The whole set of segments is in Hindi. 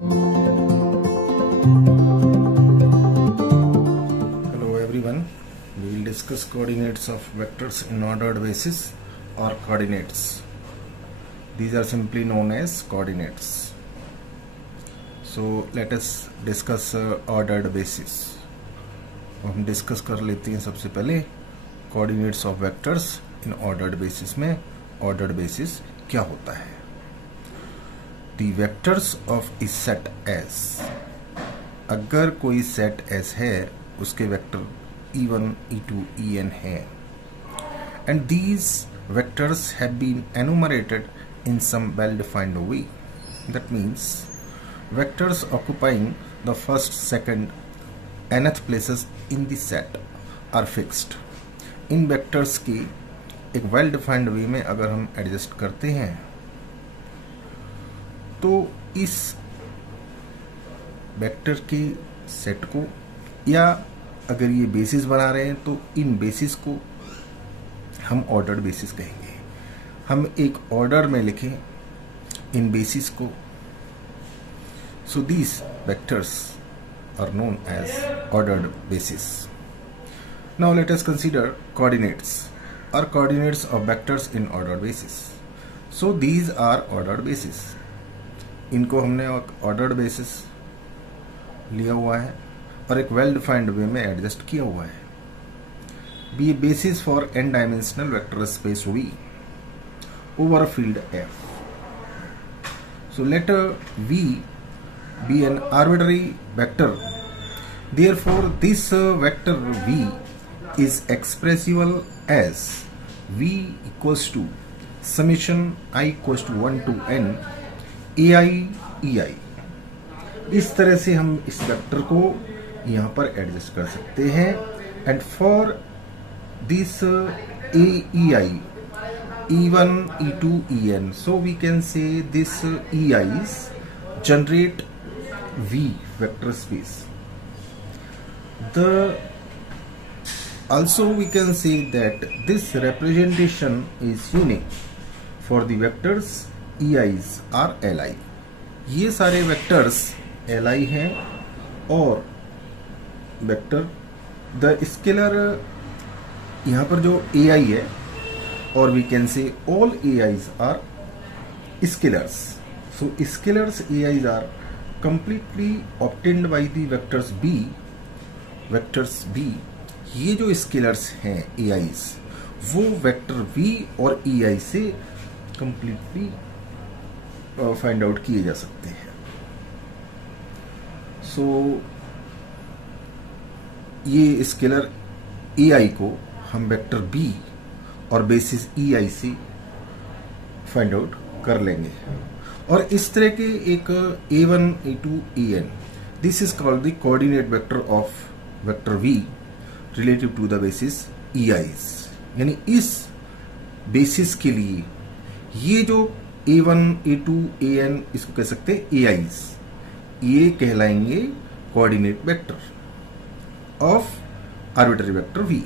Hello everyone, we will discuss coordinates of vectors in ordered basis or coordinates. These are simply known as coordinates. So let us discuss ordered basis. हम डिस्कस कर लेते हैं सबसे पहले coordinates of vectors in ordered basis में ऑर्डर्ड बेसिस क्या होता है. The vectors of a set S, अगर कोई सेट एस है उसके वेक्टर e1 e2 en है, and these vectors have been enumerated in some well-defined way. That means vectors occupying the first, second, nth places in the set are fixed. In vectors की एक well-defined way में अगर हम एडजस्ट करते हैं तो इस वेक्टर के सेट को, या अगर ये बेसिस बना रहे हैं तो इन बेसिस को हम ऑर्डर्ड बेसिस कहेंगे. हम एक ऑर्डर में लिखें इन बेसिस को. So these vectors are known as ordered basis. Now let us consider coordinates और coordinates of vectors in ordered basis. So these are ordered basis. इनको हमने ऑर्डर्ड बेसिस लिया हुआ है और एक वेल डिफाइंड वे में एडजस्ट किया हुआ है. Be basis for n dimensional vector space V over field F. So let V be an arbitrary vector. Therefore, this vector V is expressible as V equals to summation I equals to 1 to n AI EI. इस तरह से हम इस वेक्टर को यहाँ पर एडजस्ट कर सकते हैं. And for this AEI E1, E2, En. So we can say this EIs generate V vector space. Also we can say that this representation is unique for the vectors EIs are Li. ये सारे vectors Li हैं और vector the scalar यहाँ पर जो AI है, or we can say all AIs are scalars. So scalars AIs are completely obtained by the vectors B. Vectors B, ये जो scalars हैं AIs, वो vector V और EI से completely find out किए जा सकते हैं. So ये scalar AI को हम vector B और बेसिस EI से फाइंड आउट कर लेंगे. और इस तरह के एक A1 A2 En, this is called the coordinate vector of vector V relative to the basis EIs. यानी इस बेसिस के लिए ये जो A1 A2 En, इसको कह सकते हैं AIs, ये कहलाएंगे coordinate vector of arbitrary vector V.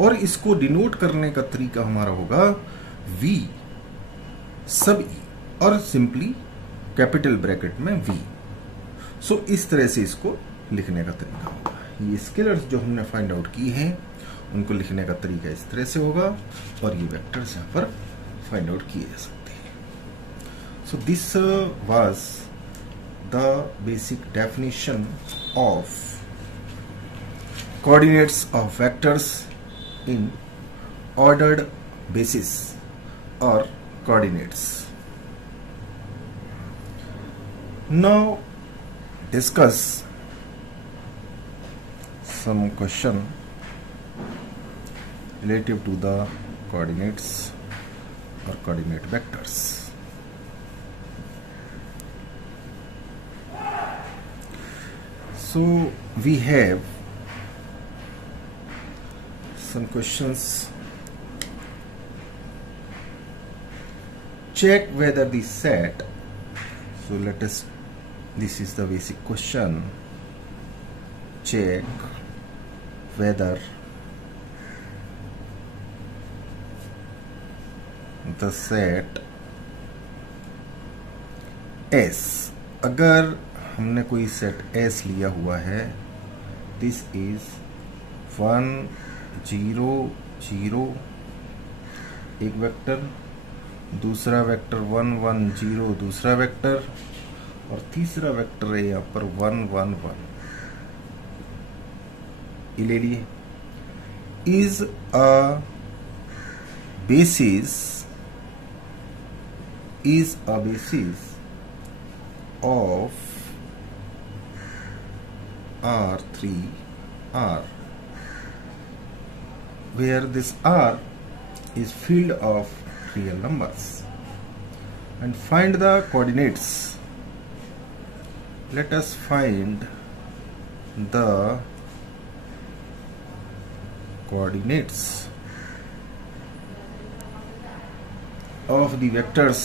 और इसको डिनोट करने का तरीका हमारा होगा V सब E और सिंपली कैपिटल ब्रैकेट में V. सो इस तरह से इसको लिखने का तरीका होगा. ये स्केलर्स जो हमने फाइंड आउट की हैं उनको लिखने का तरीका इस तरह से होगा और ये वेक्टर्स यहाँ पर फाइंड आउट किए जा सकते हैं. So this was the basic definition of coordinates of vectors in ordered basis or coordinates. Now discuss some question relative to the coordinates or coordinate vectors. So we have some questions. Check whether the set, so let us, this is the basic question. Check whether the set S अगर हमने कोई सेट एस लिया हुआ है, दिस इज 1 0 0 एक वेक्टर, दूसरा वेक्टर 1 1 0 दूसरा वेक्टर, और तीसरा वेक्टर है यहाँ पर 1 1 1, ये ले लिए। Is a basis of R3R, where this R is field of real numbers, and find the coordinates. Let us find the coordinates of the vectors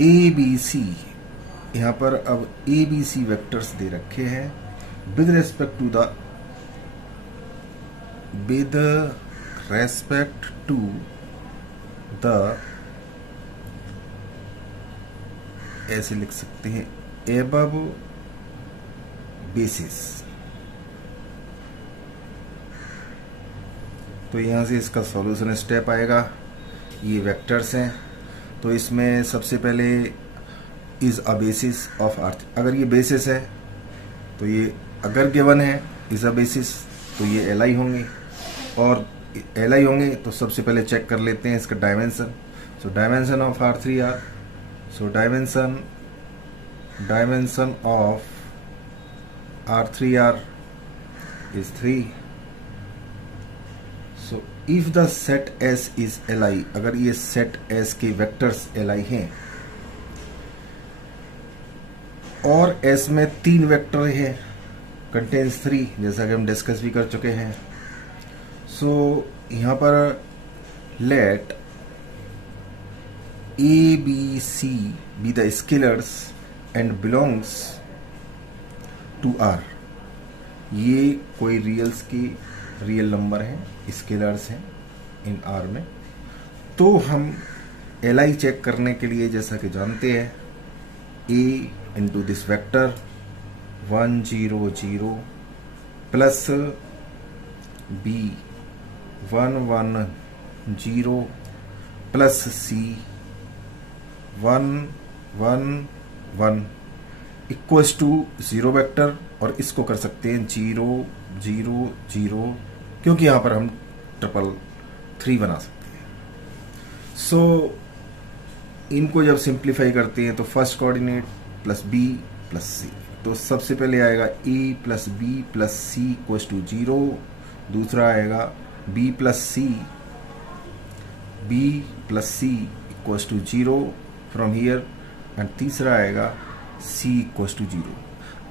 A B C। यहाँ पर अब A B C वेक्टर्स दे रखे हैं with respect to the ऐसे लिख सकते हैं above basis। तो यहां से इसका सॉल्यूशन स्टेप आएगा। ये वेक्टर्स हैं, तो इसमें सबसे पहले is a basis of earth. अगर ये बेसिस है तो ये, अगर गिवन है इज अ बेसिस तो ये एल आई होंगे, और एल आई होंगे तो सबसे पहले चेक कर लेते हैं इसका dimension. So dimension of R3R, so dimension of R3R is 3. So if the set S is Li, अगर ये set S के वेक्टर्स Li हैं और S में 3 वेक्टर है, contains 3, जैसा कि हम डिस्कस भी कर चुके हैं। सो यहाँ पर let A B C be the scalars and belongs to R। ये कोई रियल नंबर हैं, स्केलर्स हैं इन R में। तो हम Li चेक करने के लिए जैसा कि जानते हैं A into this vector 1 0 0 plus B 1 1 0 plus C 1 1 1 equals to 0 vector, और इसको कर सकते हैं 0 0 0, क्योंकि यहां पर हम 3 बना सकते हैं। सो इनको जब सिंप्लीफाई करते हैं तो first coordinate plus B plus C, तो सबसे पहले आएगा A plus B plus C equals to 0, दूसरा आएगा B plus C equals to 0 from here, and तीसरा आएगा C इक्वल्स टू 0।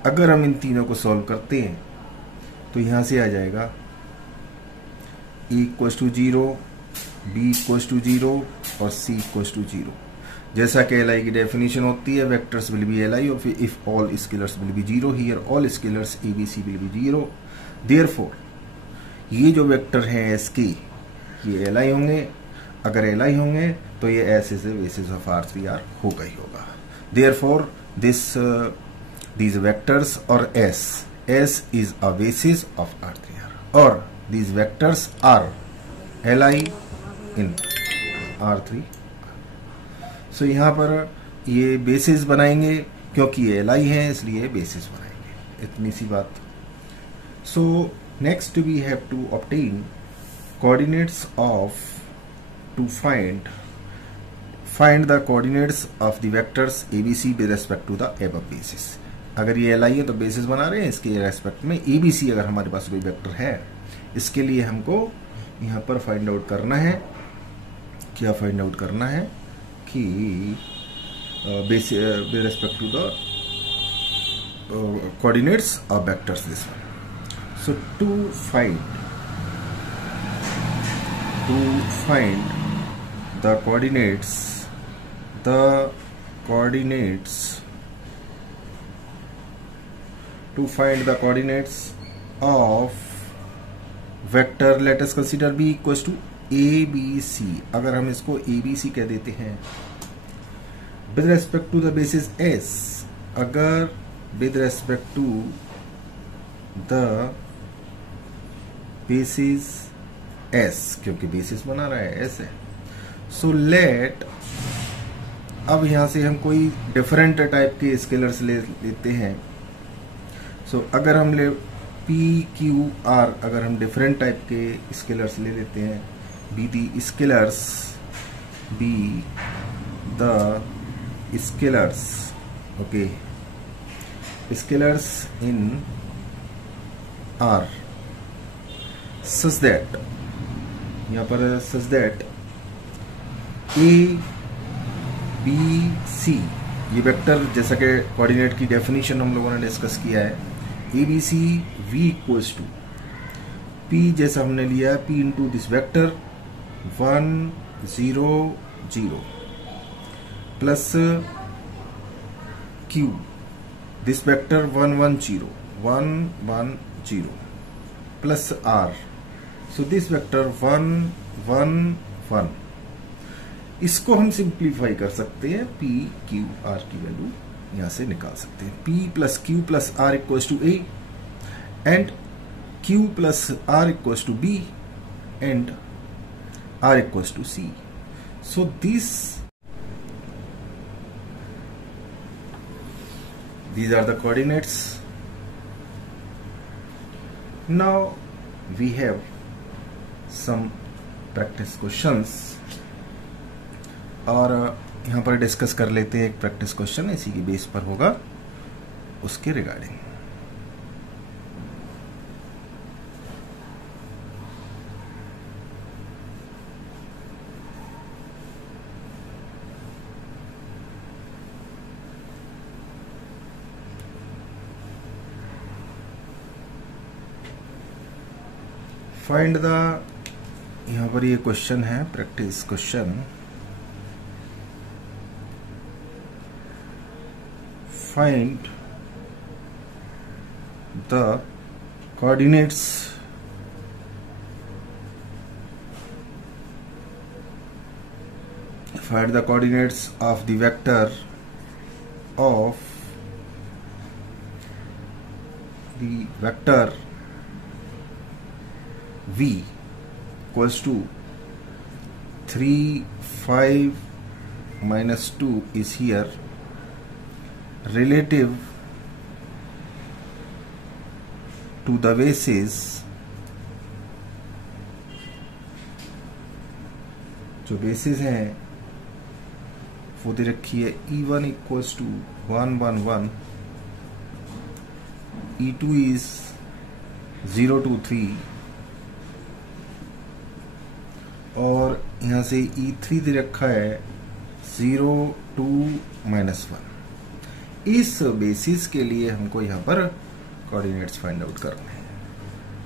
अगर हम इन तीनों को सॉल्व करते हैं तो यहां से आ जाएगा A equals to 0, B equals to 0 और C इक्वल्स टू 0। जैसा कि Li की डेफिनेशन होती है, vectors will be Li if all scalars will be 0, here all scalars A B C will be 0। Therefore ये जो वेक्टर हैं S के, ये Li होंगे। अगर Li होंगे तो ये S is the basis of R3R होगा ही होगा। Therefore these vectors or S is a basis of R3R, or these vectors are Li in R3। सो यहाँ पर ये बेसिस बनाएंगे, क्योंकि ये Li है इसलिए बेसिस बनाएंगे, इतनी सी बात। So next we have to obtain coordinates of to find the coordinates of the vectors ABC with respect to the above basis। अगर ये Li है तो बेसिस बना रहे हैं, इसके रेस्पेक्ट में ABC अगर हमारे पास कोई वेक्टर है, इसके लिए हमको यहाँ पर फाइंड आउट करना है। क्या फाइंड आउट करना है कि with respect to the coordinates of vectors, this one। So to find the coordinates of vector let us consider B equals to A B C. अगर हम इसको ए बी सी कह देते हैं with respect to the basis S, अगर with respect to the basis S, क्योंकि बेसिस बना रहा है एस है, सो लेट, अब यहां से हम कोई डिफरेंट टाइप के स्केलर्स लेते हैं। सो अगर हम ले पी क्यू आर, अगर हम डिफरेंट टाइप के स्केलर्स ले लेते हैं, be the scalars, be the scalars, okay, scalars in R such that, यहां पर सच दैट ए बी सी, ये वेक्टर जैसा कि कोऑर्डिनेट की डेफिनेशन हम लोगों ने डिस्कस किया है, A B C V equals to P, जैसा हमने लिया P into this vector 1 0 0 plus Q this vector 1 1 0 1 1 0 plus R, so this vector 1 1 1। इसको हम सिंप्लीफाई कर सकते हैं, पी क्यू आर की वैल्यू यहां से निकाल सकते हैं। P plus Q plus R equals to A and Q plus R equals to B and R equals to C। So these are the coordinates. Now we have some practice questions, और यहां पर डिस्कस कर लेते हैं एक प्रैक्टिस क्वेश्चन, इसी की बेस पर होगा उसके रिगार्डिंग। फाइंड द, यहां पर ये क्वेश्चन है practice question, find the coordinates of the vector of v equals to 3 5 minus 2 is here, relative to the bases, जो बेसिस हैं वो दे रखी है E1 equals to 1 1 1, E2 is 0 2 3, और यहां से E3 दे रखा है 0 2 -1। इस बेसिस के लिए हमको यहाँ पर कोऑर्डिनेट्स फाइंड आउट करने हैं,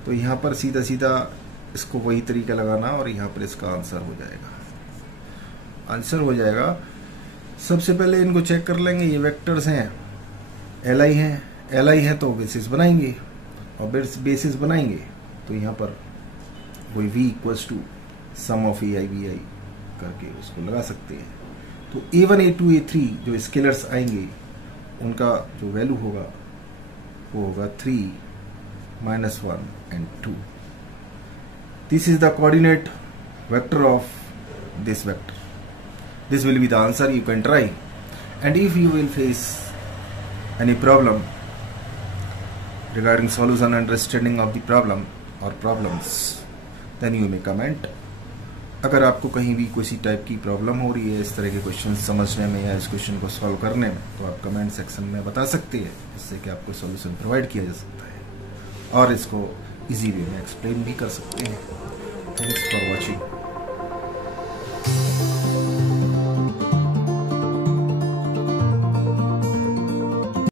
तो यहाँ पर सीधा सीधा इसको वही तरीका लगाना और यहाँ पर इसका आंसर हो जाएगा। सबसे पहले इनको चेक कर लेंगे, ये वेक्टर्स हैं, एल आई है तो बेसिस बनाएंगे, और बेसिस बनाएंगे तो यहाँ पर कोई v equals to sum of A I B I करके उसको लगा सकते हैं। तो A1 A2 A3 जो स्केलर्स आएंगे उनका जो वैल्यू होगा वो होगा 3 -1 and 2। This is the coordinate vector of this vector. This will be the answer, you can try, and if you will face any problem regarding solution and understanding of the problem or problems, then you may comment। अगर आपको कहीं भी किसी टाइप की प्रॉब्लम हो रही है इस तरह के क्वेश्चन समझने में या इस क्वेश्चन को सॉल्व करने में, तो आप कमेंट सेक्शन में बता सकते हैं, जिससे कि आपको सॉल्यूशन प्रोवाइड किया जा सकता है और इसको इजी वे में एक्सप्लेन भी कर सकते हैं। Thanks for watching.